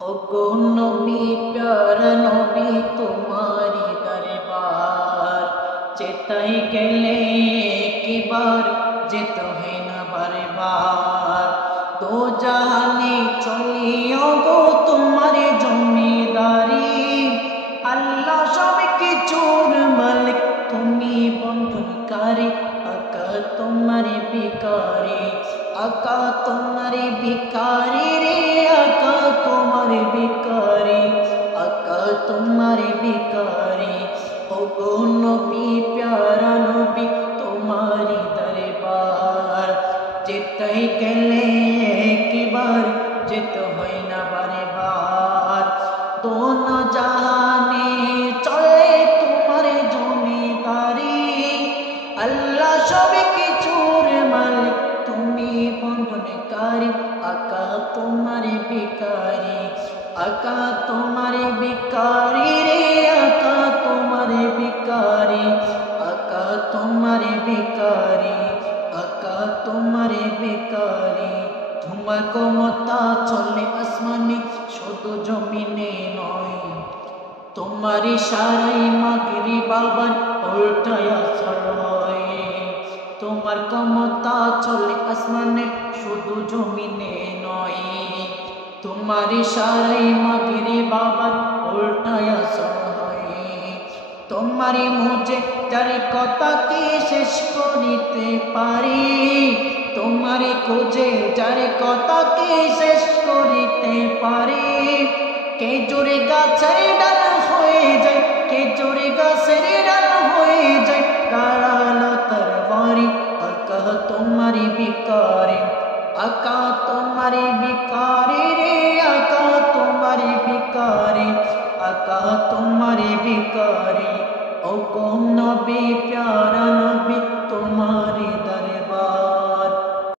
ওগো নবী প্যারা নবী তোমারি দরবার যেতাই গেলে একবার যেত হয় না বারবার দো জাহানে চলিও গো তোমার জমিদারি আল্লাহ সব কিছুর মালিক তুমি বন্ধনকারী আকা তোমার ভিখারি আকা তোমার ভিখারি রে আকা তোমার ভিখারি আকা তোমার ভিখারি ওগো নবী প্যারা নবী তোমারি দরবার যেতাই গেলে একবার যেত হয় না বারবার দোনো জাহানে চলে তোমার জমিদারি আল্লাহ সব কিছুর মালিক তুমি বন্ধনকারী আকা তোমার ভিখারি আকা তোমার ভিখারি রে আকা তোমার ভিখারি আকা তোমার ভিখারি আকা তোমার ভিখারি তোমার ক্ষমতা চলে আসমানে শুধু জমিনে নয় তোমার ইশারায় মাগরিব বাবার উল্টায় আসর হয় তোমার ক্ষমতা চলে আসমানে শুধু জমিনে নয় তোমার ইশারায় মাগরিব বাবার উল্টায় আসর হয় তোমার মুঝে যার কথা কি শেষ করিতে পারি তোমার খোঁজে যার কথা কি শেষ করিতে পারি কে জোরে গাছের ডাল হয়ে যায় কে জোরে গাছের ডাল হয়ে যায় দাঁড়ালো তরবারি আকা তোমার ভিখারি আকা তোমার ভিখারি রে আকা তোমার ভিখারি আকা তোমার ভিখারি ও নবী প্যারা